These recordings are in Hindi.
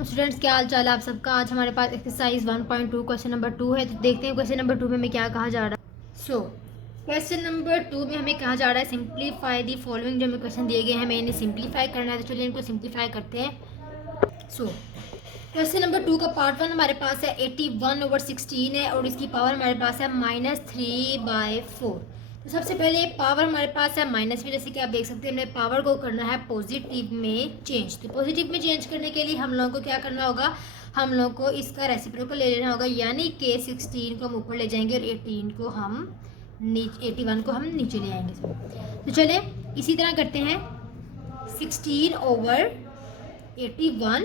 वालेकुम स्टूडेंट्स, क्या हाल चाल है आप सबका। आज हमारे पास एक्सरसाइज 1.2 क्वेश्चन नंबर 2 है। तो देखते हैं क्वेश्चन नंबर 2 में हमें क्या कहा जा रहा है। क्वेश्चन नंबर 2 में हमें कहा जा रहा है सिंप्लीफाई दी फॉलोइंग। जो हमें क्वेश्चन दिए गए हैं हमें इन्हें सिंप्लीफाई करना है। तो चलिए इनको सिंप्लीफाई करते हैं। क्वेश्चन नंबर 2 का पार्ट 1 हमारे पास है 81/16 है और इसकी पावर हमारे पास है -3/4। तो सबसे पहले पावर हमारे पास है माइनस में, जैसे कि आप देख सकते हैं हमें पावर को करना है पॉजिटिव में चेंज। तो पॉजिटिव में चेंज करने के लिए हम लोगों को क्या करना होगा, हम लोगों को इसका रेसिप्रोकल ले लेना होगा, यानी कि 16 को हम ऊपर ले जाएंगे और 81 को हम 81 को हम नीचे ले आएंगे। तो चले इसी तरह करते हैं 16/81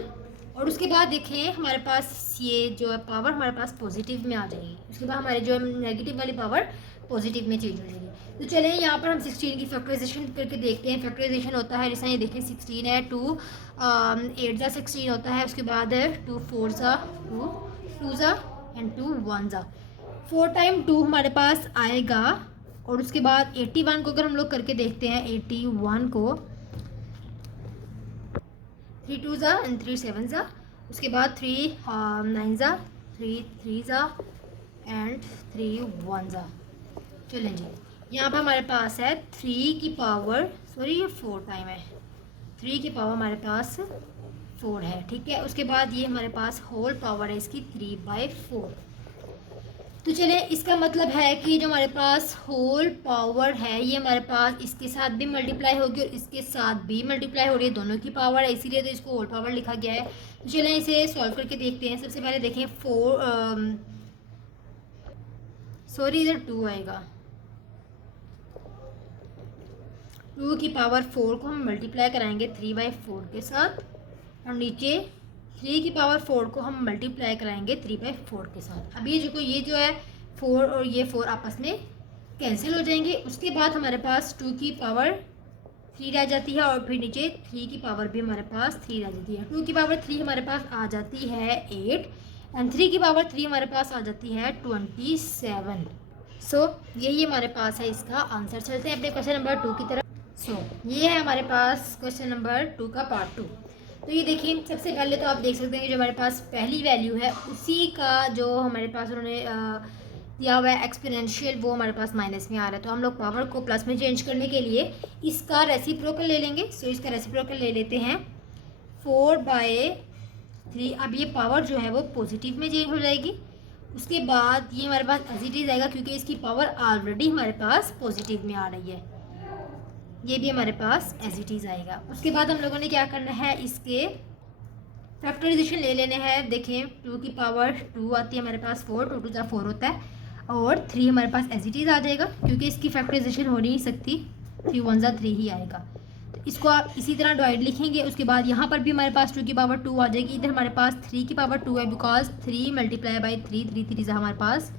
और उसके बाद देखें हमारे पास ये जो है पावर हमारे पास पॉजिटिव में आ जाएगी। उसके बाद हमारे जो नेगेटिव वाली पावर पॉजिटिव में चेंज हो जाएगी। तो चलिए यहाँ पर हम 16 की फैक्टराइजेशन करके देखते हैं। फैक्टराइजेशन होता है जैसा ये देखें 16 है 2 8 ज़ा 16 होता है। उसके बाद है 2 4 ज़ा 2 ज़ा एंड 2 1 ज़ा 4 टाइम 2 हमारे पास आएगा। और उसके बाद 81 को अगर हम लोग करके देखते हैं 81 को 3 2 ज़ा एंड 3 7 ज़ा, उसके बाद 3 9 ज़ा 3 3 ज़ा एंड 3 1 ज़ा। चलें जी, यहाँ पर हमारे पास है 3 की पावर ये 4 टाइम है, 3 की पावर हमारे पास 4 है, ठीक है। उसके बाद ये हमारे पास होल पावर है इसकी 3/4। तो चले इसका मतलब है कि जो हमारे पास होल पावर है ये हमारे पास इसके साथ भी मल्टीप्लाई होगी और इसके साथ भी मल्टीप्लाई हो रही है, दोनों की पावर है, इसीलिए तो इसको होल पावर लिखा गया है। तो चलें इसे सॉल्व करके देखते हैं। सबसे पहले देखें इधर 2 आएगा, 2 की पावर 4 को हम मल्टीप्लाई कराएंगे 3/4 के साथ और नीचे 3 की पावर 4 को हम मल्टीप्लाई कराएंगे 3/4 के साथ। अब ये जो है 4 और ये 4 आपस में कैंसिल हो जाएंगे। उसके बाद हमारे पास 2 की पावर 3 रह जाती है और फिर नीचे 3 की पावर भी हमारे पास 3 रह जाती है। 2 की पावर 3 हमारे पास आ जाती है 8 एंड 3 की पावर 3 हमारे पास आ जाती है 27। यही हमारे पास है इसका आंसर। चलते हैं अपने क्वेश्चन नंबर 2 की तरफ। ये है हमारे पास क्वेश्चन नंबर 2 का पार्ट 2। तो ये देखिए सबसे पहले तो आप देख सकते हैं कि जो हमारे पास पहली वैल्यू है उसी का जो हमारे पास उन्होंने दिया हुआ है एक्सपोनेंशियल, वो हमारे पास माइनस में आ रहा है। तो हम लोग पावर को प्लस में चेंज करने के लिए इसका रेसिप्रोकल ले लेंगे। इसका रेसिप्रोकल ले लेते हैं 4/3। अब ये पावर जो है वो पॉजिटिव में चेंज हो जाएगी। उसके बाद ये हमारे पास एज इट इज़ आएगा क्योंकि इसकी पावर ऑलरेडी हमारे पास पॉजिटिव में आ रही है, ये भी हमारे पास एज इट इज़ आएगा। उसके बाद हम लोगों ने क्या करना है, इसके फैक्टराइजेशन ले लेने हैं। देखें 2 की पावर 2 आती है हमारे पास 4, 2 2 ज़ा 4 होता है और 3 हमारे पास एज इट इज़ आ जाएगा क्योंकि इसकी फैक्टराइजेशन हो नहीं सकती, 3 1 ज़ा 3 ही आएगा। तो इसको आप इसी तरह डिवाइड लिखेंगे। उसके बाद यहाँ पर भी हमारे पास 2 की पावर 2 आ जाएगी। इधर हमारे पास 3 की पावर 2 है बिकॉज 3 मल्टीप्लाई बाई 3 3 3 हमारे पास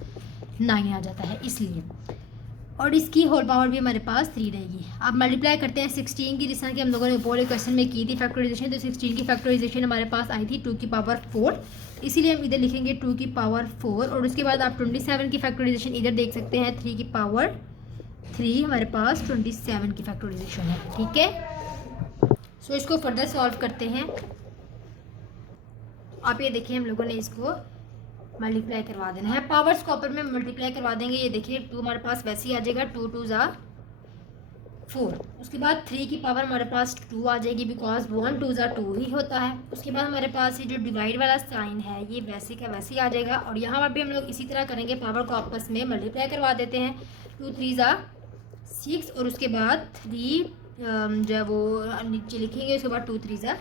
9 आ जाता है इसलिए, और इसकी होल पावर भी हमारे पास 3 रहेगी। अब मल्टीप्लाई करते हैं 16 की, जिस तरह की हम लोगों ने पूरे क्वेश्चन में की थी फैक्टराइजेशन। तो 16 की फैक्टराइजेशन हमारे पास आई थी 2 की पावर 4, इसीलिए हम इधर लिखेंगे 2 की पावर 4। और उसके बाद आप 27 की फैक्टराइजेशन इधर देख सकते हैं 3 की पावर 3 हमारे पास 27 की फैक्टराइजेशन है, ठीक है। इसको फर्दर सॉल्व करते हैं। आप ये देखिए हम लोगों ने इसको मल्टीप्लाई करवा देना है, पावर्स को ऊपर में मल्टीप्लाई करवा देंगे। ये देखिए 2 हमारे पास वैसे ही आ जाएगा, 2 2 ज़ा 4। उसके बाद 3 की पावर हमारे पास 2 आ जाएगी बिकॉज 1 2 ज़ा 2 ही होता है। उसके बाद हमारे पास ये जो डिवाइड वाला साइन है ये वैसे का वैसे ही आ जाएगा और यहाँ पर भी हम लोग इसी तरह करेंगे, पावर को आपस में मल्टीप्लाई करवा देते हैं। 2 3 ज़ा 6 और उसके बाद 3 जो है वो नीचे लिखेंगे, उसके बाद 2 3 ज़ा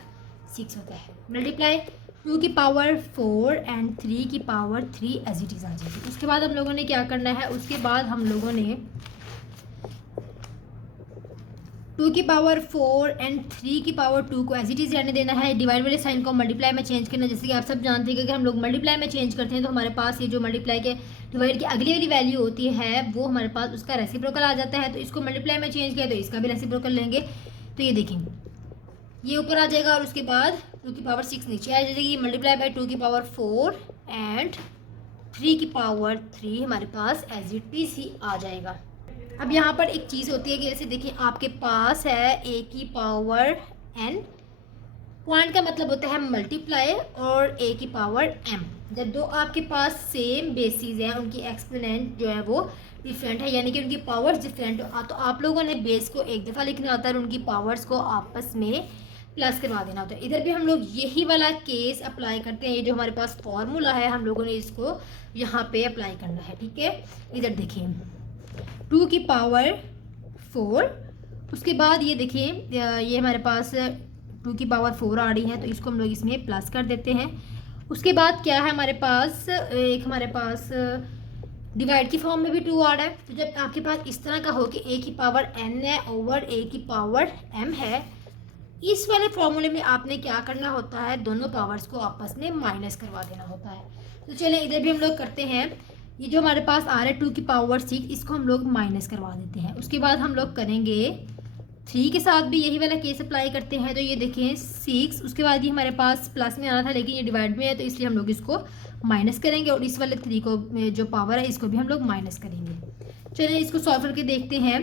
6 होता है। मल्टीप्लाई 2 की पावर 4 एंड 3 की पावर 3 एज इट इज़ आ जाएगी। उसके बाद हम लोगों ने क्या करना है, उसके बाद हम लोगों ने 2 की पावर 4 एंड 3 की पावर 2 को एज इट इज़ रहने देना है। डिवाइड वाले साइन को मल्टीप्लाई में चेंज करना, जैसे कि आप सब जानते हैं कि अगर हम लोग मल्टीप्लाई में चेंज करते हैं तो हमारे पास ये जो मल्टीप्लाई के डिवाइड की अगली वाली वैल्यू होती है वो हमारे पास उसका रेसिप्रोकल आ जाता है। तो इसको मल्टीप्लाई में चेंज किया तो इसका भी रेसिप्रोकल लेंगे। तो ये देखेंगे ये ऊपर आ जाएगा और उसके बाद 2 की पावर 6 नीचे आ जाएगी। मल्टीप्लाई बाई 2 की पावर 4 एंड 3 की पावर 3 हमारे पास एज इट इज़ ही आ जाएगा। अब यहाँ पर एक चीज़ होती है कि जैसे देखिए आपके पास है a की पावर n पॉइंट का मतलब होता है मल्टीप्लाई और ए की पावर m। जब दो आपके पास सेम बेसिस हैं, उनकी एक्सपोनेंट जो है वो डिफरेंट है, यानी कि उनकी पावर्स डिफरेंट हो, तो आप लोगों ने बेस को एक दफ़ा लिखना होता है और उनकी पावर्स को आपस में प्लस करवा देना होता है। इधर भी हम लोग यही वाला केस अप्लाई करते हैं। ये जो हमारे पास फॉर्मूला है, हम लोगों ने इसको यहाँ पे अप्लाई करना है, ठीक है। इधर देखिए 2 की पावर 4, उसके बाद ये देखिए ये हमारे पास 2 की पावर 4 आ रही है, तो इसको हम लोग इसमें प्लस कर देते हैं। उसके बाद क्या है हमारे पास, एक हमारे पास डिवाइड की फॉर्म में भी 2 आ रहा है। तो जब आपके पास इस तरह का हो कि ए की पावर n है ओवर ए की पावर m है, इस वाले फॉर्मूले में आपने क्या करना होता है, दोनों पावर्स को आपस में माइनस करवा देना होता है। तो चलिए इधर भी हम लोग करते हैं। ये जो हमारे पास आ रहा है 2 की पावर 6, इसको हम लोग माइनस करवा देते हैं। उसके बाद हम लोग करेंगे 3 के साथ भी यही वाला केस अप्लाई करते हैं। तो ये देखें 6, उसके बाद ये हमारे पास प्लस में आना था लेकिन ये डिवाइड में है, तो इसलिए हम लोग इसको माइनस करेंगे और इस वाले 3 को जो पावर है इसको भी हम लोग माइनस करेंगे। चलिए इसको सॉल्व करके देखते हैं।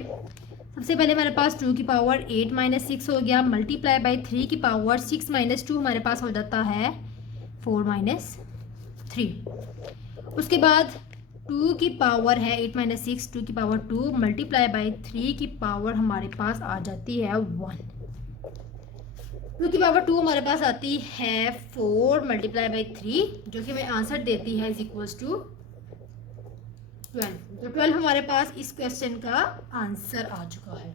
सबसे पहले हमारे पास 2 की पावर 8 माइनस 6 हो गया, मल्टीप्लाई बाई 3 की पावर 6 माइनस 2 हमारे पास हो जाता है 4 माइनस 3। उसके बाद 2 की पावर है 8 माइनस 6, 2 की पावर 2 मल्टीप्लाई बाई 3 की पावर हमारे पास आ जाती है 1। 2 की पावर 2 हमारे पास आती है 4 मल्टीप्लाई बाई 3, जो कि हमें आंसर देती है इज इक्वल्स टू 12। तो 12 हमारे पास इस क्वेश्चन का आंसर आ चुका है।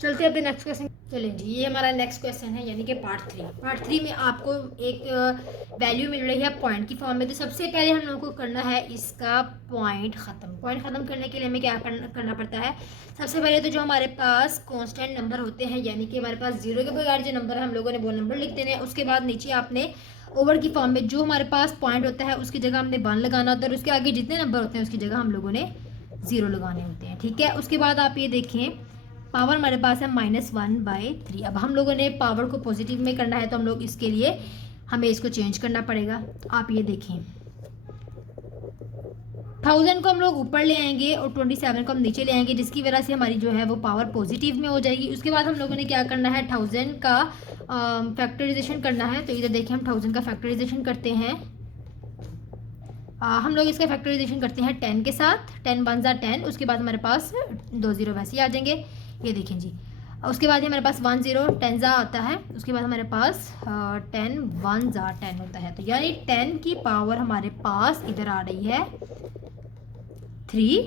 चलते हैं अपने नेक्स्ट क्वेश्चन। चलें जी, ये हमारा नेक्स्ट क्वेश्चन है, यानी कि पार्ट 3। पार्ट 3 में आपको एक वैल्यू मिल रही है पॉइंट की फॉर्म में। तो सबसे पहले हम लोगों को करना है इसका पॉइंट ख़त्म। पॉइंट ख़त्म करने के लिए हमें क्या करना पड़ता है, सबसे पहले तो जो हमारे पास कॉन्स्टेंट नंबर होते हैं, यानी कि हमारे पास 0 के बगैर जो नंबर है हम लोगों ने वो नंबर लिख देने हैं। उसके बाद नीचे आपने ओवर की फॉर्म में जो हमारे पास पॉइंट होता है उसकी जगह हमने 1 लगाना होता है और उसके आगे जितने नंबर होते हैं उसकी जगह हम लोगों ने 0 लगाने होते हैं, ठीक है। उसके बाद आप ये देखें पावर हमारे पास है -1/3। अब हम लोगों ने पावर को पॉजिटिव में करना है, तो हम लोग इसके लिए हमें इसको चेंज करना पड़ेगा। आप ये देखें 1000 को हम लोग ऊपर ले आएंगे और 27 को हम नीचे ले आएंगे, जिसकी वजह से हमारी जो है वो पावर पॉजिटिव में हो जाएगी। उसके बाद हम लोगों ने क्या करना है, 1000 का फैक्टराइजेशन करना है। तो इधर देखिए हम 1000 का फैक्टराइजेशन करते हैं। हम लोग इसका फैक्टराइजेशन करते हैं 10 के साथ। 10 1 ज़ा 10, उसके बाद हमारे पास 2 0 वैसे ही आ जाएंगे। ये देखें जी, उसके बाद हमारे पास 1 0 10 ज़ा आता है। उसके बाद हमारे पास 10 1 ज़ा 10 होता है। तो यानी 10 की पावर हमारे पास इधर आ रही है 3।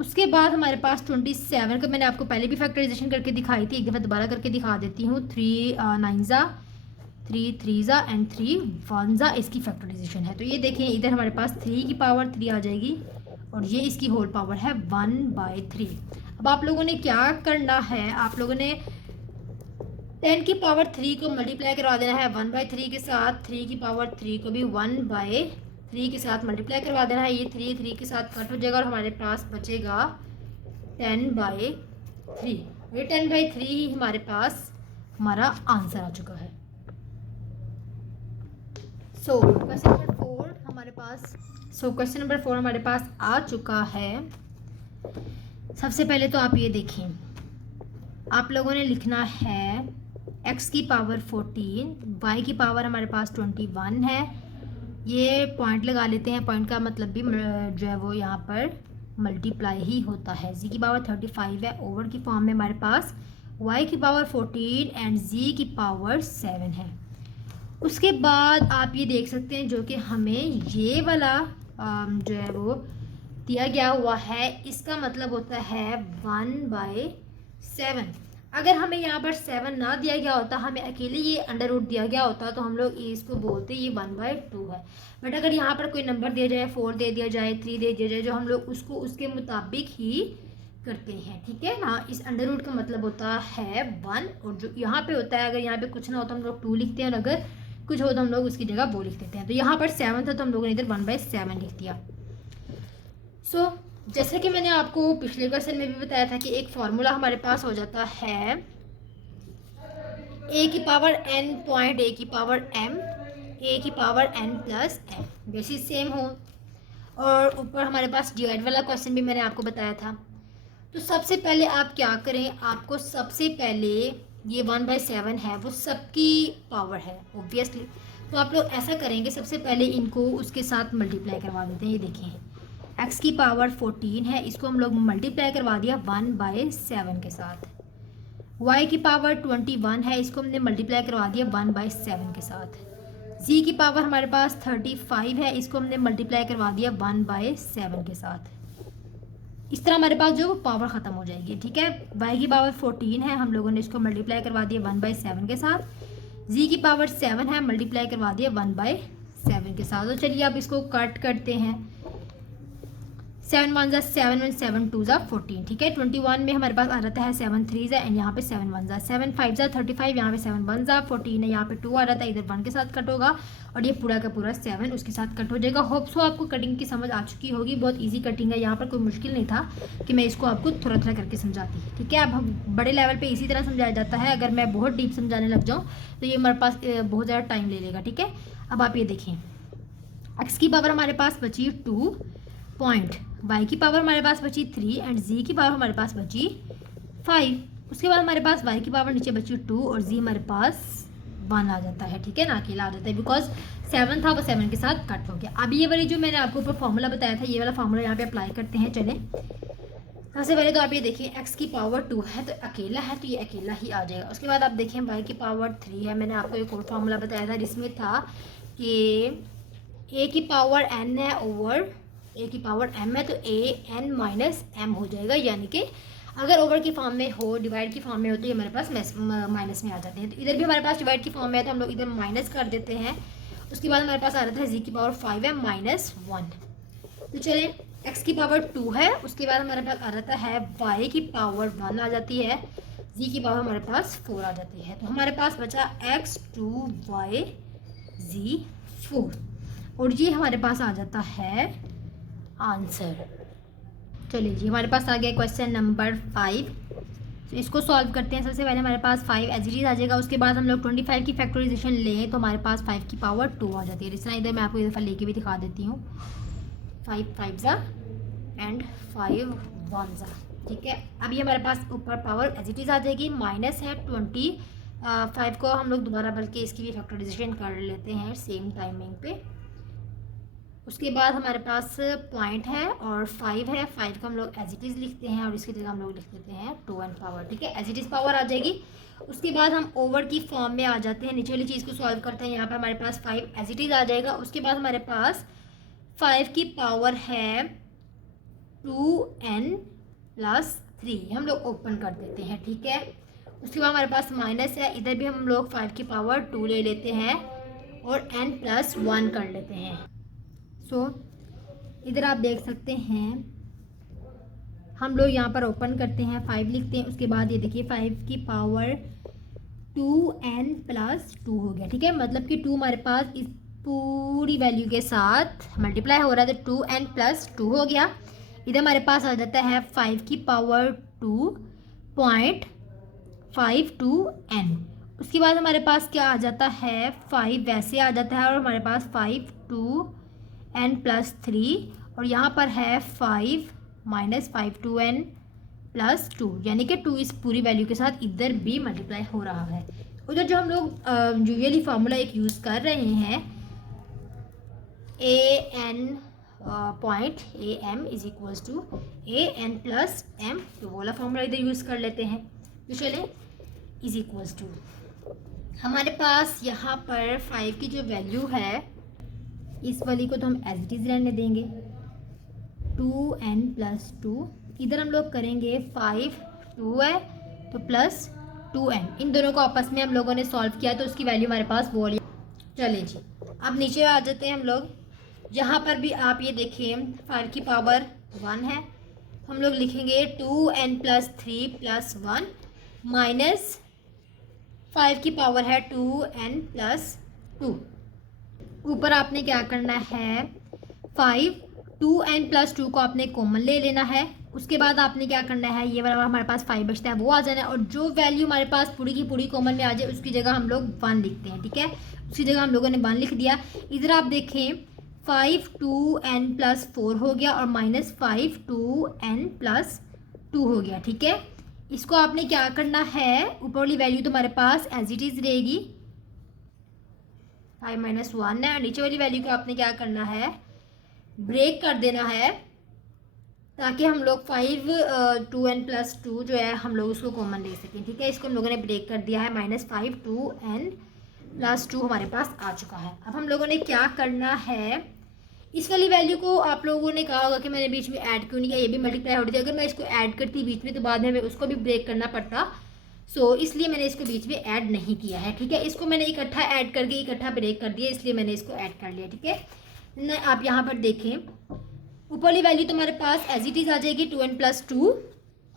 उसके बाद हमारे पास 27 का मैंने आपको पहले भी फैक्टराइजेशन करके दिखाई थी, एक दफ़ा दोबारा करके दिखा देती हूँ। 3 9 ज़ा 3 3 ज़ा एंड 3 1 ज़ा इसकी फैक्टराइजेशन है। तो ये देखें इधर हमारे पास 3 की पावर 3 आ जाएगी और ये इसकी होल पावर है 1/3। अब आप लोगों ने क्या करना है, आप लोगों ने 10 की पावर 3 को मल्टीप्लाई करवा देना है 1/3 के साथ। 3 की पावर 3 को भी 1/3 के साथ मल्टीप्लाई करवा देना है। ये 3 के साथ कट हो जाएगा और हमारे पास बचेगा 10/3। ये 10/3 ही हमारे पास हमारा आंसर आ चुका है। क्वेश्चन नंबर 4 हमारे पास आ चुका है। सबसे पहले तो आप ये देखें, आप लोगों ने लिखना है x की पावर 14, y की पावर हमारे पास 21 है। ये पॉइंट लगा लेते हैं, पॉइंट का मतलब भी जो है वो यहाँ पर मल्टीप्लाई ही होता है। z की पावर 35 है, ओवर की फॉर्म में हमारे पास y की पावर 14 एंड z की पावर 7 है। उसके बाद आप ये देख सकते हैं जो कि हमें ये वाला जो है वो दिया गया हुआ है, इसका मतलब होता है 1/7। अगर हमें यहाँ पर 7 ना दिया गया होता, हमें अकेले ये अंडर रूट दिया गया होता, तो हम लोग इसको बोलते ये 1/2 है। बट अगर यहाँ पर कोई नंबर दिया जाए, 4 दे दिया जाए, 3 दे दिया जाए, जो हम लोग उसको उसके मुताबिक ही करते हैं, ठीक है ना। इस अंडर रूट का मतलब होता है 1 और जो यहाँ पे होता है, अगर यहाँ पे कुछ ना हो तो हम लोग 2 लिखते हैं और अगर कुछ हो तो हम लोग उसकी जगह वो लिख देते हैं। तो यहाँ पर 7 था तो हम लोगों ने इधर 1/7 लिख दिया। जैसे कि मैंने आपको पिछले क्वेश्चन में भी बताया था कि एक फार्मूला हमारे पास हो जाता है a की पावर n पॉइंट a की पावर m, a की power n plus m, basis same हो। और ऊपर हमारे पास डिवाइड वाला क्वेश्चन भी मैंने आपको बताया था। तो सबसे पहले आप क्या करें, आपको सबसे पहले ये 1/7 है वो सबकी पावर है ऑब्वियसली। तो आप लोग ऐसा करेंगे, सबसे पहले इनको उसके साथ मल्टीप्लाई करवा देते हैं। ये देखें x की पावर 14 है, इसको हम लोग मल्टीप्लाई करवा दिया 1/7 के साथ। y की पावर 21 है, इसको हमने मल्टीप्लाई करवा दिया 1/7 के साथ। z की पावर हमारे पास 35 है, इसको हमने मल्टीप्लाई करवा दिया 1/7 के साथ। इस तरह हमारे पास जो पावर ख़त्म हो जाएगी, ठीक है। y की पावर 14 है, हम लोगों ने इसको मल्टीप्लाई करवा दिया 1/7 के साथ। z की पावर 7 है, मल्टीप्लाई करवा दिया 1/7 के साथ। तो चलिए अब इसको कट करते हैं। 7 1 7 1 7 2 14, ठीक है। 21 में हमारे पास आ जाता है 7 3 एंड यहाँ पे 7 1 7 5 35, यहाँ पे 7 1 14 है, यहाँ पे 2 आ जाता है, इधर 1 के साथ कट होगा और ये पूरा का पूरा 7 उसके साथ कट हो जाएगा। होप सो आपको कटिंग की समझ आ चुकी होगी। बहुत इजी कटिंग है, यहाँ पर कोई मुश्किल नहीं था कि मैं इसको आपको थोड़ा थोड़ा करके समझाती, ठीक है। अब हम बड़े लेवल पर इसी तरह समझाया जाता है, अगर मैं बहुत डीप समझाने लग जाऊँ तो ये हमारे पास बहुत ज़्यादा टाइम ले लेगा, ठीक है। अब आप ये देखें, एक्स की पावर हमारे पास बची 2 पॉइंट, y की पावर हमारे पास बची 3 एंड z की पावर हमारे पास बची 5। उसके बाद हमारे पास y की पावर नीचे बची 2 और z हमारे पास 1 आ जाता है, ठीक है ना, अकेला आ जाता है बिकॉज 7 था वो 7 के साथ कट हो गया। अब ये वाली जो मैंने आपको ऊपर फॉर्मूला बताया था, ये वाला फॉर्मूला यहाँ पे अप्लाई करते हैं। चलें, सबसे पहले तो आप ये देखिए x की पावर 2 है तो अकेला है, तो ये अकेला ही आ जाएगा। उसके बाद आप देखें y की पावर 3 है, मैंने आपको एक और फार्मूला बताया था जिसमें था कि a की पावर n है ओवर a की पावर m है, तो a n माइनस m हो जाएगा, यानी कि अगर ओवर की फॉर्म में हो, डिवाइड की फॉर्म में हो तो ये हमारे पास माइनस में आ जाते हैं। तो इधर भी हमारे पास डिवाइड की फॉर्म में है तो हम लोग इधर माइनस कर देते हैं। उसके बाद हमारे पास आ जाता है z की पावर 5 है -1। तो चलें, x की पावर 2 है, उसके बाद हमारे पास आ जाता है y की पावर 1 आ जाती है, z की पावर हमारे पास 4 आ जाती है। तो हमारे पास बचा x 2 y z 4 और ये हमारे पास आ जाता है आंसर। चलिए जी, हमारे पास आ गया क्वेश्चन नंबर 5। तो इसको सॉल्व करते हैं। सबसे पहले हमारे पास 5 एज इट इज आ जाएगा। उसके बाद हम लोग 25 की फैक्टराइजेशन लें तो हमारे पास 5 की पावर 2 आ जाती है। इस तरह इधर मैं आपको ये दफ़ा लेके भी दिखा देती हूँ। 5 5 एंड 5 1 ठीक है। अभी हमारे पास ऊपर पावर एज इट इज आ जाएगी, माइनस है 25 को हम लोग दोबारा बल्कि इसकी भी फैक्टराइजेशन कर लेते हैं सेम टाइमिंग पे। उसके बाद हमारे पास पॉइंट है और 5 है, 5 को हम लोग एज इट इज़ लिखते हैं और इसकी जगह हम लोग लिख देते हैं 2 एन पावर, ठीक है। एज इट इज़ पावर आ जाएगी। उसके बाद हम ओवर की फॉर्म में आ जाते हैं, नीचे वाली चीज़ को सॉल्व करते हैं। यहाँ पर हमारे पास 5 एज इट इज़ आ जाएगा। उसके बाद हमारे पास 5 की पावर है 2n + 3, हम लोग ओपन कर देते हैं, ठीक है। उसके बाद हमारे पास माइनस है, इधर भी हम लोग 5 की पावर 2 ले लेते हैं और n + 1 कर लेते हैं। सो इधर आप देख सकते हैं हम लोग यहाँ पर ओपन करते हैं, 5 लिखते हैं। उसके बाद ये देखिए 5 की पावर 2n + 2 हो गया, ठीक है। मतलब कि 2 हमारे पास इस पूरी वैल्यू के साथ मल्टीप्लाई हो रहा है तो 2n + 2 हो गया। इधर हमारे पास आ जाता है 5 की पावर 2.52n। उसके बाद हमारे पास क्या आ जाता है, 5 वैसे आ जाता है और हमारे पास 5 2n + 3 और यहाँ पर है 5 -5 2n + 2, यानी कि 2 इस पूरी वैल्यू के साथ इधर भी मल्टीप्लाई हो रहा है। उधर जो हम लोग यूजुअली फार्मूला एक यूज़ कर रहे हैं an point am = an + m, तो वो वाला फार्मूला इधर यूज़ कर लेते हैं। तो चलें, = हमारे पास यहाँ पर 5 की जो वैल्यू है इस वाली को तो हम एज इट इज़ रहने देंगे, 2n + 2। इधर हम लोग करेंगे 5 2 है तो प्लस 2n, इन दोनों को आपस में हम लोगों ने सॉल्व किया तो उसकी वैल्यू हमारे पास वो वाली। चलिए जी, अब नीचे आ जाते हैं हम लोग। यहाँ पर भी आप ये देखिए 5 की पावर 1 है, हम लोग लिखेंगे 2n + 3 + 1 माइनस 5 की पावर है 2n + 2। ऊपर आपने क्या करना है, 2n + 2 को आपने कॉमन ले लेना है। उसके बाद आपने क्या करना है, ये वाला हमारे पास 5 बचता है वो आ जाना है और जो वैल्यू हमारे पास पूरी की पूरी कॉमन में आ जाए उसकी जगह हम लोग 1 लिखते हैं, ठीक है। उसकी जगह हम लोगों ने 1 लिख दिया। इधर आप देखें 5 2n + 4 हो गया और -5 2n + 2 हो गया, ठीक है। इसको आपने क्या करना है, ऊपर वाली वैल्यू तो हमारे पास एज इट इज़ रहेगी 5 - 1 है, और नीचे वाली वैल्यू को आपने क्या करना है, ब्रेक कर देना है, ताकि हम लोग 5 2n + 2 जो है हम लोग उसको कॉमन ले सकें। ठीक है, इसको हम लोगों ने ब्रेक कर दिया है, -5 2n + 2 हमारे पास आ चुका है। अब हम लोगों ने क्या करना है, इस वाली वैल्यू को आप लोगों ने कहा होगा कि मैंने बीच में ऐड क्यों नहीं किया, ये भी मल्टीप्लाई हो रही थी। अगर मैं इसको ऐड करती बीच में तो बाद में हमें उसको भी ब्रेक करना पड़ता, सो इसलिए मैंने इसको बीच में ऐड नहीं किया है। ठीक है, इसको मैंने इकट्ठा ऐड करके इकट्ठा ब्रेक कर दिया, इसलिए मैंने इसको ऐड कर लिया। ठीक है, आप यहाँ पर देखें, ऊपर वाली वैल्यू तो हमारे पास एज इट इज़ आ जाएगी 2n + 2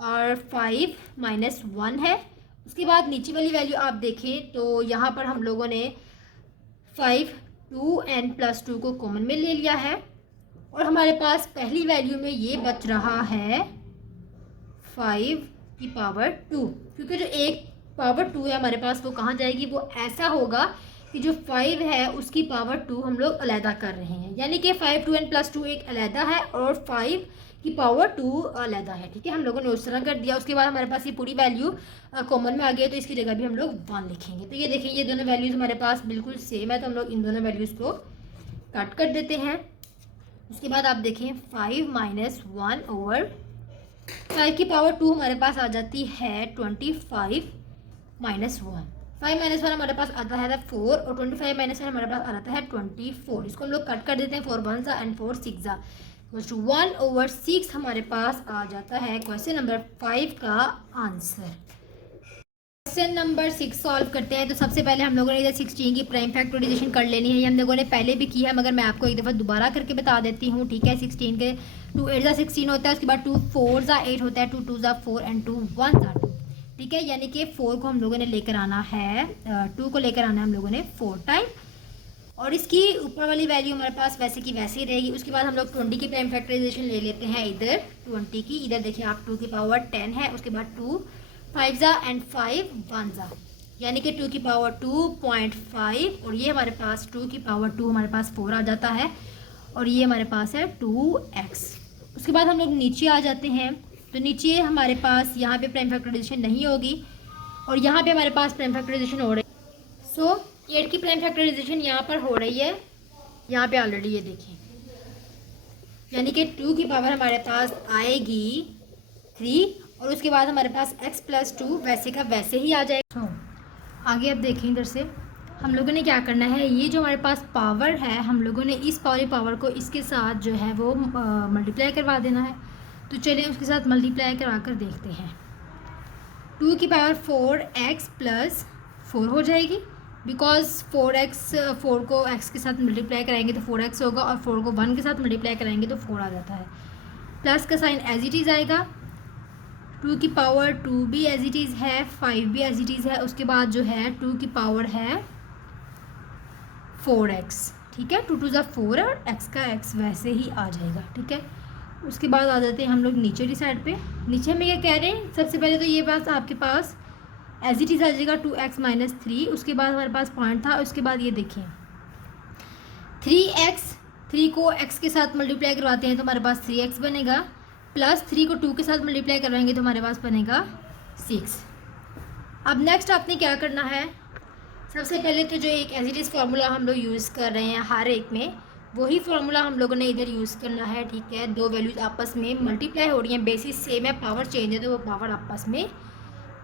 और 5 - 1 है। उसके बाद नीचे वाली वैल्यू आप देखें तो यहाँ पर हम लोगों ने 5 2n + 2 को कॉमन में ले लिया है, और हमारे पास पहली वैल्यू में ये बच रहा है 5 की पावर 2, क्योंकि जो एक पावर 2 है हमारे पास वो कहाँ जाएगी, वो ऐसा होगा कि जो 5 है उसकी पावर 2 हम लोग अलहदा कर रहे हैं, यानी कि 5 2n + 2 एक अलहदा है और 5 की पावर 2 अलहदा है। ठीक है, हम लोगों ने उस तरह कर दिया। उसके बाद हमारे पास ये पूरी वैल्यू कॉमन में आ गई है, तो इसकी जगह भी हम लोग 1 लिखेंगे। तो ये देखें, ये दोनों वैल्यूज़ हमारे पास बिल्कुल सेम है, तो हम लोग इन दोनों वैल्यूज़ को कट कर देते हैं। उसके बाद आप देखें 5 - 1 ओवर 5 की पावर 2 हमारे पास आ जाती है 25 - 1। 5 - 1 हमारे पास आता है 4, और 25 - 1 हमारे पास आता है 24। इसको हम लोग कट कर देते हैं, 4 1 एंड 4 6 1/6 हमारे पास आ जाता है क्वेश्चन नंबर 5 का आंसर। क्वेश्चन नंबर 6 सॉल्व करते हैं। तो सबसे पहले हम लोगों ने इधर 16 की प्राइम फैक्टराइजेशन कर लेनी है, ये हम लोगों ने पहले भी किया है, मगर मैं आपको एक दफ़ा दोबारा करके बता देती हूँ। ठीक है, 16 के 2 8 = 16 होता है, उसके बाद 2 4 = 8 होता है, 2 2 = 4 एंड 2 1 = 2। ठीक है, यानी कि 4 को हम लोगों ने लेकर आना है, 2 को लेकर आना है हम लोगों ने 4 टाइम, और इसकी ऊपर वाली वैल्यू हमारे पास वैसे की वैसे ही रहेगी। उसके बाद हम लोग 20 की प्राइम फैक्टराइजेशन ले लेते हैं, इधर 20 की, इधर देखिए आप 2 की पावर 10 है, उसके बाद 2 5 एंड 5 1, यानी कि 2 की पावर 2.5, और ये हमारे पास 2 की पावर 2 हमारे पास 4 आ जाता है, और ये हमारे पास है 2x। उसके बाद हम लोग नीचे आ जाते हैं, तो नीचे हमारे पास यहाँ पे प्राइम फैक्टराइजेशन नहीं होगी, और यहाँ पे हमारे पास प्राइम फैक्टराइजेशन हो रही है। सो 8 की प्राइम फैक्टराइजेशन यहाँ पर हो रही है, यहाँ पे ऑलरेडी ये देखिए, यानी कि 2 की पावर हमारे पास आएगी 3, और उसके बाद हमारे पास x + 2 वैसे का वैसे ही आ जाएगा। आगे अब देखें, इधर से हम लोगों ने क्या करना है, ये जो हमारे पास पावर है हम लोगों ने इस पावर को इसके साथ जो है वो मल्टीप्लाई करवा देना है। तो चलिए उसके साथ मल्टीप्लाई करा कर देखते हैं। 2 की पावर 4x + 4 हो जाएगी, बिकॉज 4 को x के साथ मल्टीप्लाई कराएंगे तो 4x होगा, और 4 को 1 के साथ मल्टीप्लाई कराएंगे तो 4 आ जाता है। प्लस का साइन एज इट इज़ आएगा, 2 की पावर 2 भी एज इट इज़ है, 5 भी एज इट इज़ है, उसके बाद जो है 2 की पावर है 4x। ठीक है, 2 2 = 4 और x का x वैसे ही आ जाएगा। ठीक है, उसके बाद आ जाते हैं हम लोग नीचे की साइड पे। नीचे में क्या कह रहे हैं, सबसे पहले तो ये बात आपके पास एज इट इज़ आ जाएगा 2x - 3, उसके बाद हमारे पास पॉइंट था, उसके बाद ये देखिए 3x, 3 को x के साथ मल्टीप्लाई करवाते हैं तो हमारे पास 3x बनेगा, प्लस 3 को 2 के साथ मल्टीप्लाई करवाएंगे तो हमारे पास बनेगा 6। अब नेक्स्ट आपने क्या करना है, सबसे पहले तो जो एक एज इट इज़ फार्मूला हम लोग यूज़ कर रहे हैं हर एक में, वही फार्मूला हम लोगों ने इधर यूज़ करना है। ठीक है, दो वैल्यूज़ आपस में मल्टीप्लाई हो रही हैं, बेसिस सेम है, पावर चेंज है, तो वो पावर आपस में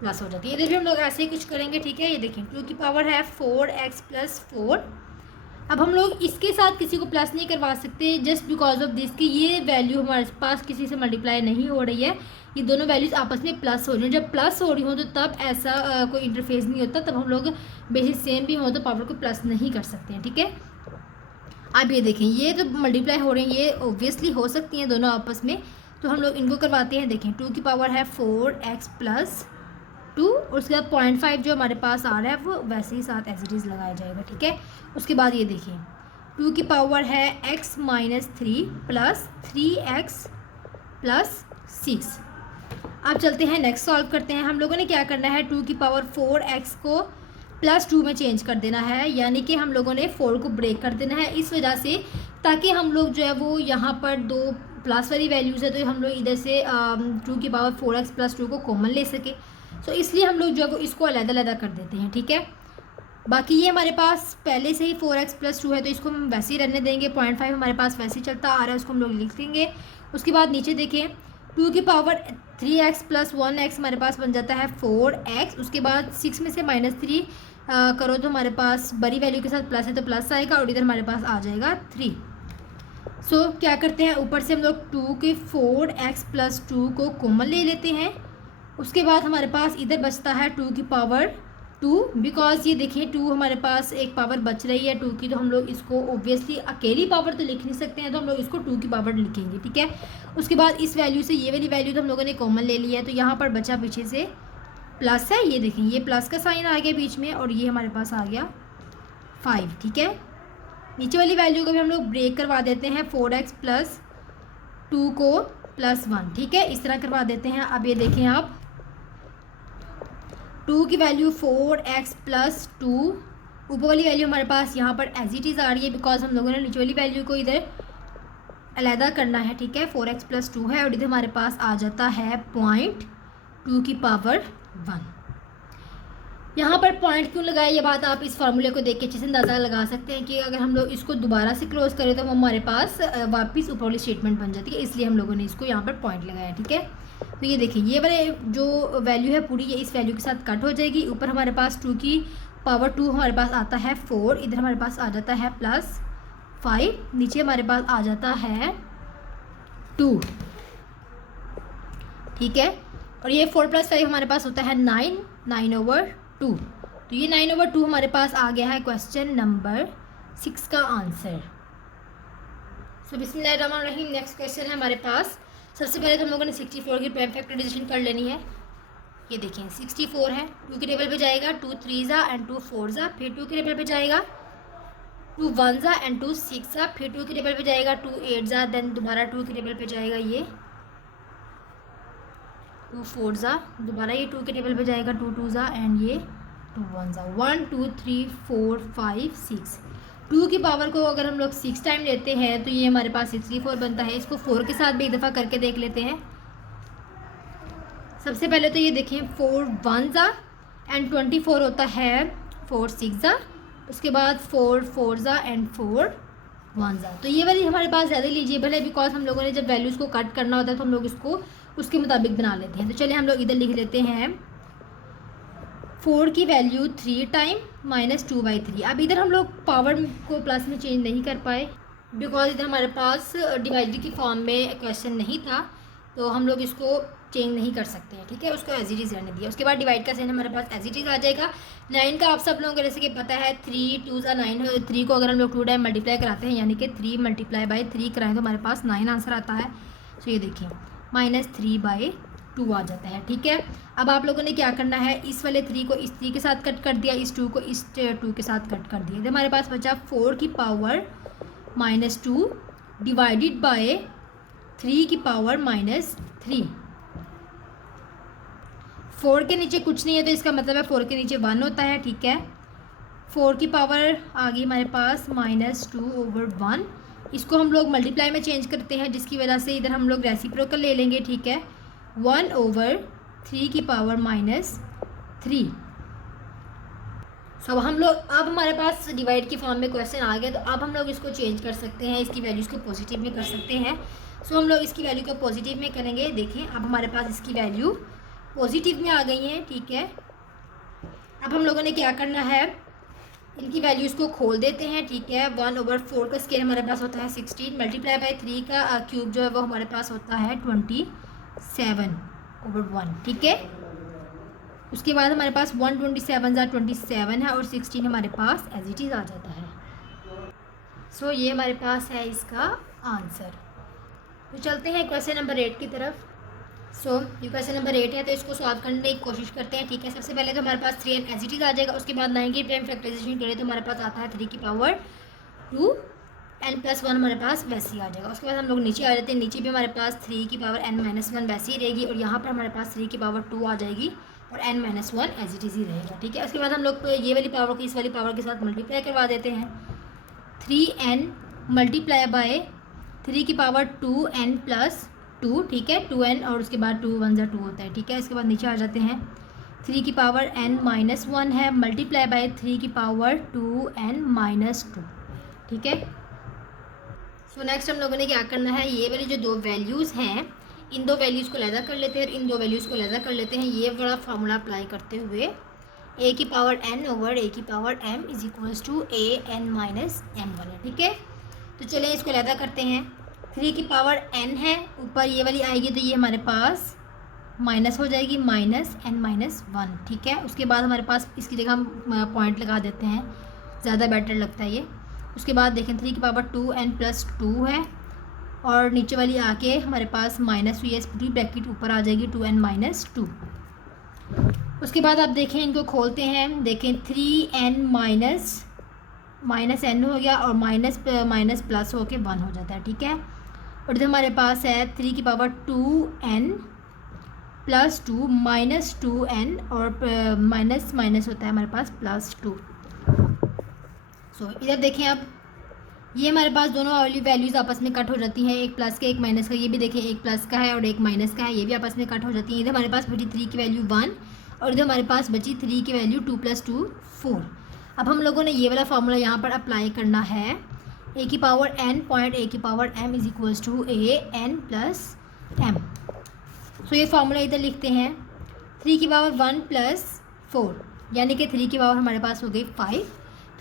प्लस हो जाती है। इधर भी हम लोग ऐसे ही कुछ करेंगे। ठीक है, ये देखें 2 की पावर है 4x + 4। अब हम लोग इसके साथ किसी को प्लस नहीं करवा सकते, जस्ट बिकॉज ऑफ दिस कि ये वैल्यू हमारे पास किसी से मल्टीप्लाई नहीं हो रही है, ये दोनों वैल्यूज़ आपस में प्लस हो रही हैं। जब प्लस हो रही हो तो तब ऐसा कोई इंटरफेस नहीं होता, तब हम लोग बेसिस सेम भी हो तो पावर को प्लस नहीं कर सकते हैं। ठीक है, अब ये देखें, ये तो मल्टीप्लाई हो रही हैं, ये ओब्वियसली हो सकती हैं दोनों आपस में, तो हम लोग इनको करवाते हैं। देखें 2 की पावर है 4x + 2, और उसके बाद 0.5 जो हमारे पास आ रहा है वो वैसे ही साथ एज इट इज़ लगाया जाएगा। ठीक है, उसके बाद ये देखिए 2 की पावर है x - 3 + 3x + 6। अब चलते हैं नेक्स्ट सॉल्व करते हैं। हम लोगों ने क्या करना है, 2 की पावर 4x को +2 में चेंज कर देना है, यानी कि हम लोगों ने 4 को ब्रेक कर देना है इस वजह से, ताकि हम लोग जो है वो यहाँ पर 2 प्लस वाली वैल्यूज़ है तो हम लोग इधर से 2 की पावर 4x प्लस 2 को कॉमन ले सके, सो इसलिए हम लोग जो है वो इसको अलग-अलग कर देते हैं, ठीक है। बाकी ये हमारे पास पहले से ही 4x प्लस 2 है तो इसको हम वैसे ही रहने देंगे। 0.5 हमारे पास वैसे ही चलता आ रहा है, उसको हम लोग लिख देंगे। उसके बाद नीचे देखें 2 की पावर 3x प्लस 1x हमारे पास बन जाता है 4x। उसके बाद 6 में से -3 करो तो हमारे पास बड़ी वैल्यू के साथ प्लस है तो प्लस आएगा और इधर हमारे पास आ जाएगा 3। सो क्या करते हैं, ऊपर से हम लोग 2 के 4x प्लस 2 को कॉमन ले लेते हैं। उसके बाद हमारे पास इधर बचता है 2 की पावर 2, बिकॉज ये देखिए 2 हमारे पास एक पावर बच रही है 2 की, तो हम लोग इसको ऑब्वियसली अकेली पावर तो लिख नहीं सकते हैं तो हम लोग इसको 2 की पावर लिखेंगे, ठीक है। उसके बाद इस वैल्यू से ये वाली वैल्यू तो हम लोगों ने कॉमन ले ली है, तो यहाँ पर बचा पीछे से प्लस है, ये देखें ये प्लस का साइन आ गया बीच में और ये हमारे पास आ गया 5, ठीक है। नीचे वाली वैल्यू को भी हम लोग ब्रेक करवा देते हैं 4x प्लस 2 को प्लस 1, ठीक है, इस तरह करवा देते हैं। अब ये देखें आप 2 की वैल्यू 4x प्लस 2, ऊपर वाली वैल्यू हमारे पास यहाँ पर एज इट इज़ आ रही है बिकॉज हम लोगों ने नीचे वाली वैल्यू को इधर अलहदा करना है, ठीक है। 4x प्लस 2 है और इधर हमारे पास आ जाता है 0.2 की पावर 1। यहाँ पर पॉइंट क्यों लगाया, ये बात आप इस फार्मूले को देख के अच्छे से अंदाज़ा लगा सकते हैं कि अगर हम लोग इसको दोबारा से क्लोज करें तो हमारे पास वापस ऊपर वाली स्टेटमेंट बन जाती है, इसलिए हम लोगों ने इसको यहाँ पर पॉइंट लगाया, ठीक है। तो ये देखिए ये वाले जो वैल्यू है पूरी ये इस वैल्यू के साथ कट हो जाएगी। ऊपर हमारे पास 2 की पावर 2 हमारे पास आता है 4, इधर हमारे पास आ जाता है प्लस 5, नीचे हमारे पास आ जाता है 2, ठीक है। और ये 4 + 5 हमारे पास होता है 9/2, तो ये 9/2 हमारे पास आ गया है क्वेश्चन नंबर 6 का आंसर। सो बिस्मिल्लाहिर्रहमानिर्रहीम, नेक्स्ट क्वेश्चन है हमारे पास। सबसे पहले तो हम लोगों ने 64 की प्राइम फैक्टराइजेशन कर लेनी है। ये देखें 64 है, 2 के टेबल पे जाएगा 2 3 एंड 2 4, फिर 2 के टेबल पे जाएगा 2 1 एंड 2 6, फिर 2 के टेबल पे जाएगा 2 8, देन दोबारा 2 के टेबल पे जाएगा ये 2 4, दोबारा ये 2 के टेबल पे जाएगा 2 2 एंड ये 2 1, 1 2 3 4 5 6। 2 की पावर को अगर हम लोग 6 टाइम लेते हैं तो ये हमारे पास 64 बनता है। इसको 4 के साथ भी एक दफ़ा करके देख लेते हैं। सबसे पहले तो ये देखें 4 1 एंड 24 होता है 4 6, उसके बाद 4 4 एंड 4 1, तो ये वाली हमारे पास ज़्यादा लीजिएबल है बिकॉज हम लोगों ने जब वैल्यूज़ को कट करना होता है तो हम लोग इसको उसके मुताबिक बना लेते हैं। तो चलिए हम लोग इधर लिख लेते हैं 4 की वैल्यू 3 टाइम -2/3। अब इधर हम लोग पावर को प्लस में चेंज नहीं कर पाए बिकॉज इधर हमारे पास डिवाइडेड की फॉर्म में क्वेश्चन नहीं था, तो हम लोग इसको चेंज नहीं कर सकते हैं, ठीक है, उसको एज इट इज़ रहने दिया। उसके बाद डिवाइड का साइन हमारे पास एज इट इज़ आ जाएगा। 9 का आप सब लोगों को जैसे कि पता है 3 2 9, 3 को अगर हम लोग 2 टाइम मल्टीप्लाई कराते हैं यानी कि 3 × 3 कराएं तो हमारे पास 9 आंसर आता है। सो ये देखिए -3/2 आ जाता है, ठीक है। अब आप लोगों ने क्या करना है, इस वाले 3 को इस 3 के साथ कट कर दिया, इस 2 को इस 2 के साथ कट कर दिया, तो हमारे पास बचा 4 की पावर -2 डिवाइडेड बाय 3 की पावर -3। 4 के नीचे कुछ नहीं है तो इसका मतलब है 4 के नीचे 1 होता है, ठीक है। 4 की पावर आ गई हमारे पास -2/1। इसको हम लोग मल्टीप्लाई में चेंज करते हैं जिसकी वजह से इधर हम लोग रेसिप्रोकल ले लेंगे, ठीक है। 1/3 की पावर -3। सो हम लोग अब हमारे पास डिवाइड की फॉर्म में क्वेश्चन आ गया, तो अब हम लोग इसको चेंज कर सकते हैं, इसकी वैल्यूज़ को पॉजिटिव में कर सकते हैं। सो हम लोग इसकी वैल्यू को पॉजिटिव में करेंगे। देखें अब हमारे पास इसकी वैल्यू पॉजिटिव में आ गई हैं, ठीक है। अब हम लोगों ने क्या करना है, इनकी वैल्यूज़ को खोल देते हैं, ठीक है। 1/4 का स्केयर हमारे पास होता है 16, मल्टीप्लाई बाय 3 का क्यूब जो है वो हमारे पास होता है 27/1, ठीक है। उसके बाद हमारे पास 127 27 है और 16 हमारे पास एज इट इज़ आ जाता है। सो ये हमारे पास है इसका आंसर। तो चलते हैं क्वेश्चन नंबर 8 की तरफ। सो ये क्वेश्चन नंबर 8 है, तो इसको सॉल्व करने की कोशिश करते हैं, ठीक है। सबसे पहले तो हमारे पास 3 एज इट इज़ आ जाएगा। उसके बाद 9 की प्राइम फैक्टराइजेशन करें तो हमारे पास आता है 3 की पावर 2 n+1 हमारे पास वैसे ही आ जाएगा। उसके बाद हम लोग नीचे आ जाते हैं, नीचे भी हमारे पास 3 की पावर n-1 वैसे ही रहेगी और यहाँ पर हमारे पास 3 की पावर 2 आ जाएगी और n-1 एज इट इज़ ही रहेगा, ठीक है। उसके बाद हम लोग ये वाली पावर को इस वाली पावर के साथ मल्टीप्लाई करवा देते हैं। 3n मल्टीप्लाई बाय 3 की पावर 2n+2, ठीक है, 2n और उसके बाद 2 1 2 होता है, ठीक है। इसके बाद नीचे आ जाते हैं, 3 की पावर n-1 है, मल्टीप्लाई बाय 3 की पावर 2n-2, ठीक है। सो नेक्स्ट हम लोगों ने क्या करना है, ये वाली जो दो वैल्यूज़ हैं इन दो वैल्यूज़ को अलहदा कर लेते हैं और इन दो वैल्यूज़ को अलहदा कर लेते हैं। ये वाला फार्मूला अप्लाई करते हुए a की पावर n ओवर a की power m is equals to an-m1 है, ठीक है। तो चलिए इसको अलहदा करते हैं। 3 की पावर n है, ऊपर ये वाली आएगी तो ये हमारे पास माइनस हो जाएगी, -n-1, ठीक है। उसके बाद हमारे पास इसकी जगह हम पॉइंट लगा देते हैं, ज़्यादा बेटर लगता है ये। उसके बाद देखें 3 की पावर 2n+2 है और नीचे वाली आके हमारे पास माइनस हुई है, पूरी ब्रैकेट ऊपर आ जाएगी 2n-2। उसके बाद आप देखें इनको खोलते हैं, देखें 3n-n हो गया और माइनस प्लस होके 1 हो जाता है, ठीक है। और इधर हमारे पास है 3 की पावर 2n+2 -2n और माइनस होता है हमारे पास +2। सो इधर देखें अब ये हमारे पास दोनों वाली वैल्यूज़ आपस में कट हो जाती हैं, एक प्लस का एक माइनस का। ये भी देखें एक प्लस का है और एक माइनस का है, ये भी आपस में कट हो जाती है। इधर हमारे पास बची 3 की वैल्यू 1 और इधर हमारे पास बची 3 की वैल्यू 2 + 2 4। अब हम लोगों ने ये वाला फार्मूला यहाँ पर अप्लाई करना है, a की पावर n पॉइंट a की power m is equals to an+m। So ये फार्मूला इधर लिखते हैं, 3 की पावर 1 + 4 यानी कि 3 की पावर हमारे पास हो गई 5।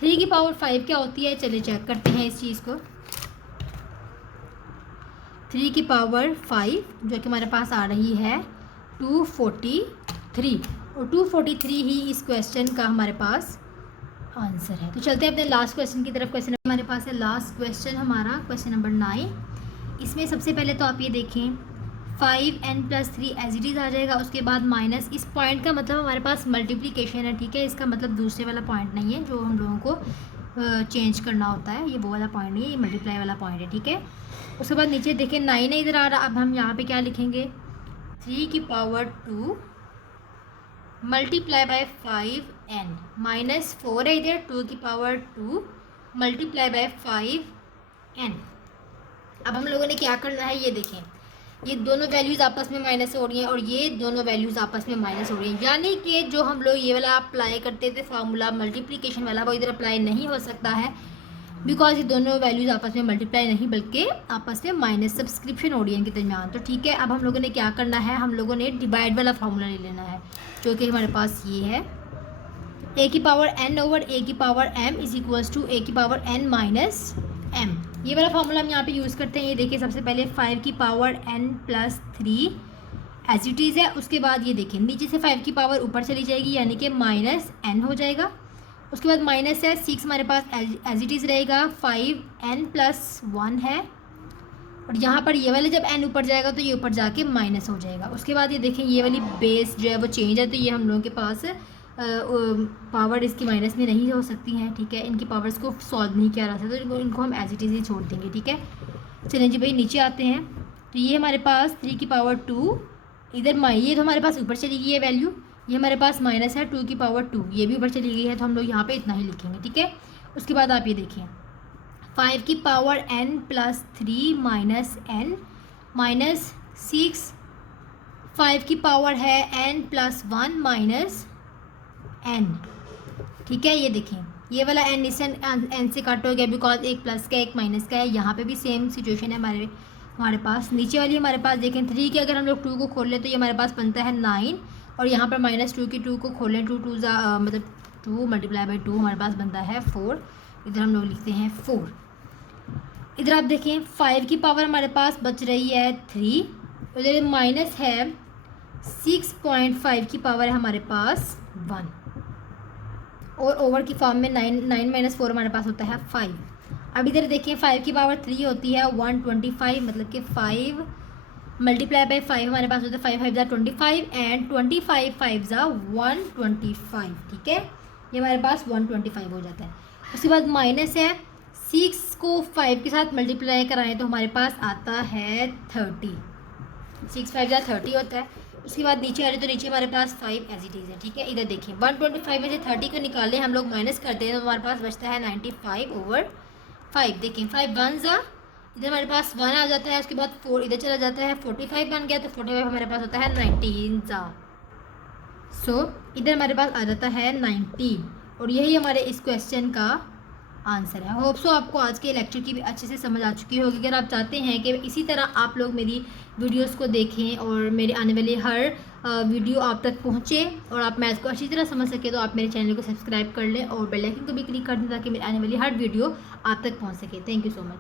3 की पावर 5 क्या होती है, चलिए चेक करते हैं इस चीज़ को। 3 की पावर 5 जो कि हमारे पास आ रही है 243 और 243 ही इस क्वेश्चन का हमारे पास आंसर है। तो चलते हैं अपने लास्ट क्वेश्चन की तरफ। क्वेश्चन हमारे पास है लास्ट क्वेश्चन हमारा, क्वेश्चन नंबर 9। इसमें सबसे पहले तो आप ये देखें 5n+3 एज इट इज़ आ जाएगा, उसके बाद माइनस, इस पॉइंट का मतलब हमारे पास मल्टीप्लिकेशन है, ठीक है। इसका मतलब दूसरे वाला पॉइंट नहीं है जो हम लोगों को चेंज करना होता है, ये वो वाला पॉइंट नहीं है, ये मल्टीप्लाई वाला पॉइंट है, ठीक है। उसके बाद नीचे देखें 9 है इधर आ रहा। अब हम यहाँ पे क्या लिखेंगे, 3 की पावर 2 मल्टीप्लाई बाय 5n -4 है इधर, 2 की पावर 2 मल्टीप्लाई बाय 5n। अब हम लोगों ने क्या करना है, ये देखें ये दोनों वैल्यूज़ आपस में माइनस हो रही हैं और ये दोनों वैल्यूज़ आपस में माइनस हो रही हैं, यानी कि जो हम लोग ये वाला अप्लाई करते थे फार्मूला मल्टीप्लिकेशन वाला, वो इधर अप्लाई नहीं हो सकता है, बिकॉज ये दोनों वैल्यूज़ आपस में मल्टीप्लाई नहीं बल्कि आपस में माइनस सब्सक्रिप्शन हो रही है इनके दरमियान। तो ठीक है, अब हम लोगों ने क्या करना है, हम लोगों ने डिवाइड वाला फार्मूला ले लेना है जो कि हमारे पास ये है, a की पावर n ओवर a की power m is equals to a की पावर n-m। ये वाला फार्मूला हम यहाँ पे यूज़ करते हैं। ये देखिए सबसे पहले 5 की power n+3 as it is है, उसके बाद ये देखिए नीचे से 5 की पावर ऊपर चली जाएगी यानी कि -n हो जाएगा। उसके बाद माइनस है 6 हमारे पास एज इट इज़ रहेगा, 5n+1 है और यहाँ पर ये वाले जब n ऊपर जाएगा तो ये ऊपर जाके माइनस हो जाएगा। उसके बाद ये देखें ये वाली बेस जो है वो चेंज है, तो ये हम लोगों के पास पावर इसकी माइनस में नहीं हो सकती हैं, ठीक है। इनकी पावर्स को सॉल्व नहीं किया जा सकता, तो इनको हम एज इट इज़ ही छोड़ देंगे, ठीक है। चलें जी भाई नीचे आते हैं, तो ये हमारे पास 3 की पावर 2 इधर ये तो हमारे पास ऊपर चली गई है वैल्यू, ये हमारे पास माइनस है 2 की पावर 2 ये भी ऊपर चली गई है, तो हम लोग यहाँ पे इतना ही लिखेंगे, ठीक है। उसके बाद आप ये देखें 5 की पावर n+3 -n -6, 5 की पावर है n+1 -n, ठीक है। ये देखें ये वाला n इस n से कट हो गया बिकॉज एक प्लस का एक माइनस का है। यहाँ पे भी सेम सिचुएशन है हमारे पास। नीचे वाली हमारे पास देखें 3 के अगर हम लोग 2 को खोल लें तो ये हमारे पास बनता है 9 और यहाँ पर -2 की 2 को खोलें 2 2 मतलब 2 मल्टीप्लाई बाई 2 हमारे पास बनता है 4, इधर हम लोग लिखते हैं 4। इधर आप देखें 5 की पावर हमारे पास बच रही है 3, इधर माइनस है 6.5 की पावर है हमारे पास 1 और ओवर की फॉर्म में 9 - 4 हमारे पास होता है 5। अब इधर देखिए 5 की पावर 3 होती है 125, मतलब कि 5 मल्टीप्लाई बाई 5 हमारे पास होता है 5 5 = 25 एंड 25 5 = 125, ठीक है। ये हमारे पास 125 हो जाता है। उसके बाद माइनस है 6 को 5 के साथ मल्टीप्लाई कराएं तो हमारे पास आता है 30, 6 5 = 30 होता है। उसके बाद नीचे आ रहे तो नीचे हमारे पास 5 एज इट इज़ है, ठीक है। इधर देखिए 125 में से 30 को निकालें हम लोग माइनस करते हैं तो हमारे पास बचता है 95 ओवर 5। देखिए 5 1 ज़ा इधर हमारे पास 1 आ जाता है, उसके बाद 4 इधर चला जाता है, 45 बन गया, तो 45 हमारे पास होता है 19 सा। इधर हमारे पास आ जाता है 90 और यही हमारे इस क्वेश्चन का आंसर है। होप सो आपको आज के लेक्चर की भी अच्छे से समझ आ चुकी होगी। अगर आप चाहते हैं कि इसी तरह आप लोग मेरी वीडियोस को देखें और मेरे आने वाली हर वीडियो आप तक पहुंचे और आप मैथ्स को अच्छी तरह समझ सके, तो आप मेरे चैनल को सब्सक्राइब कर लें और बेल आइकन को भी क्लिक कर दें ताकि मेरी आने वाली हर वीडियो आप तक पहुंच सके। Thank you so much.